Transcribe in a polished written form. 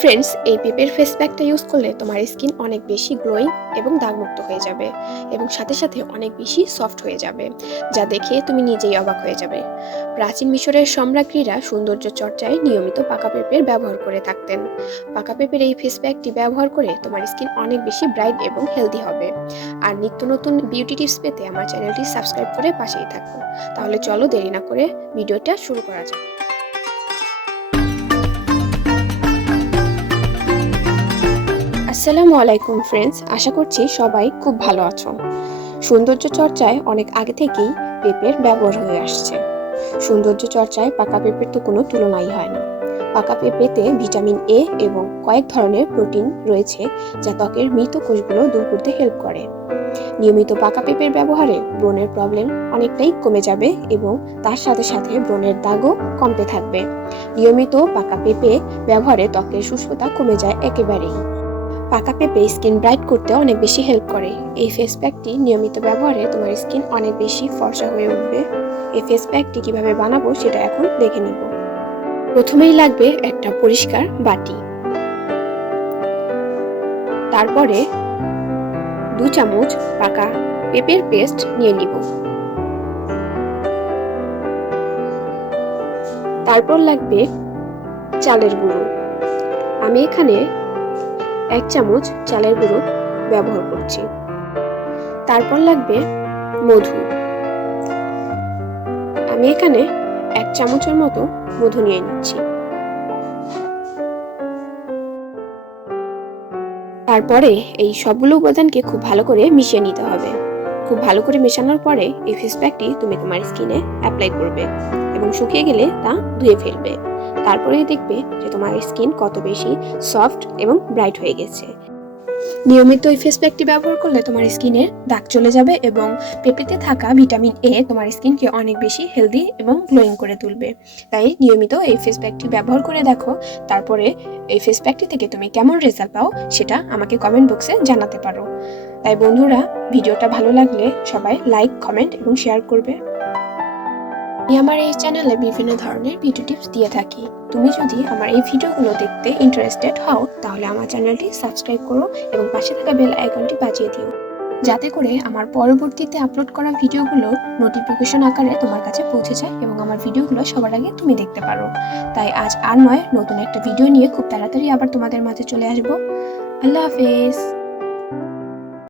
Friends, এই পেপের face প্যাকটা use করলে তোমার স্কিন অনেক বেশি গ্লোয়িং এবং দাগমুক্ত হয়ে যাবে এবং সাথে সাথে অনেক বেশি সফট হয়ে যাবে, যা দেখে তুমি নিজেই অবাক হয়ে যাবে। প্রাচীন মিশরের সম্রাজ্ঞীরা সৌন্দর্য চর্চায় নিয়মিত পাকা পেঁপের ব্যবহার করে থাকতেন। পাকা পেঁপের এই ফেস প্যাকটি ব্যবহার করে তোমার স্কিন অনেক বেশি ব্রাইট এবং হেলদি হবে। আর নিত্য নতুন বিউটি টিপস পেতে আমার চ্যানেলটি সাবস্ক্রাইব করে পাশেই থাকো। তাহলে চলো দেরি না করে ভিডিওটা শুরু করা যাক। আসসালামু আলাইকুম ফ্রেন্ডস, আশা করছি সবাই খুব ভালো আছো। সৌন্দর্য চর্চায় অনেক আগে থেকেই পেঁপের ব্যবহার হয়ে আসছে। সৌন্দর্য চর্চায় পাকা পেঁপের তো কোনো তুলনাই হয় না। পাকা পেঁপেতে ভিটামিন এ এবং কয়েক ধরনের প্রোটিন রয়েছে, যা ত্বকের মৃত কোষগুলো দূর করতে হেল্প করে। নিয়মিত পাকা পেঁপের ব্যবহারে ব্রণের প্রবলেম অনেকটাই কমে যাবে এবং তার সাথে সাথে ব্রণের দাগও কমতে থাকবে। নিয়মিত পাকা পেঁপে ব্যবহারে ত্বকের শুষ্কতা কমে যায় একেবারেই। পাকা পেঁপে স্কিন ব্রাইট করতে অনেক বেশি হেল্প করে। এই ফেস প্যাকটি নিয়মিত ব্যবহারে তোমার স্কিন অনেক বেশি ফর্সা হয়ে উঠবে। এই ফেস প্যাকটি কিভাবে বানাবো সেটা এখন দেখে নিব। প্রথমেই লাগবে একটা পরিষ্কার বাটি, তারপরে 2 চামচ পাকা পেঁপের পেস্ট নিয়ে নিব। তারপর লাগবে চালের গুঁড়ো। আমি এখানে 1 চামচ চালের গুঁড়ো ব্যবহার করছি। তারপর লাগবে মধু। আমি এখানে 1 চামচের মতো মধু নিয়ে নিচ্ছি। তারপরে এই সবগুলো উপাদানকে খুব ভালো করে মিশিয়ে নিতে হবে। খুব ভালো করে মেশানোর পরে এই ফেস প্যাকটি তুমি তোমার স্কিনে অ্যাপ্লাই করবে এবং শুকিয়ে গেলে তা ধুয়ে ফেলবে। তারপরেই দেখবে যে তোমার স্কিন কত বেশি সফট এবং ব্রাইট হয়ে গেছে। নিয়মিত এই ফেস প্যাকটি ব্যবহার করলে তোমার স্কিনের দাগ চলে যাবে এবং পেঁপেতে থাকা ভিটামিন এ তোমার স্কিনকে অনেক বেশি হেলদি এবং গ্লোয়িং করে তুলবে। তাই নিয়মিত এই ফেস প্যাকটি ব্যবহার করে দেখো। তারপরে এই ফেস প্যাকটি থেকে তুমি কেমন রেজাল্ট পাও সেটা আমাকে কমেন্ট বক্সে জানাতে পারো। তাই বন্ধুরা, ভিডিওটা ভালো লাগলে সবাই লাইক, কমেন্ট এবং শেয়ার করবে। আমি আমার এই চ্যানেলে বিভিন্ন ধরনের ভিডিও টিপস দিয়ে থাকি। তুমি যদি আমার এই ভিডিওগুলো দেখতে ইন্টারেস্টেড হও তাহলে আমার চ্যানেলটি সাবস্ক্রাইব করো এবং পাশে থাকা বেল আইকনটি বাজিয়ে দিও, যাতে করে আমার পরবর্তীতে আপলোড করা ভিডিওগুলো নোটিফিকেশন আকারে তোমার কাছে পৌঁছে যায় এবং আমার ভিডিওগুলো সবার আগে তুমি দেখতে পারো। তাই আজ আর নয়, নতুন একটা ভিডিও নিয়ে খুব তাড়াতাড়ি আবার তোমাদের মাঝে চলে আসবো। আল্লাহ হাফেজ।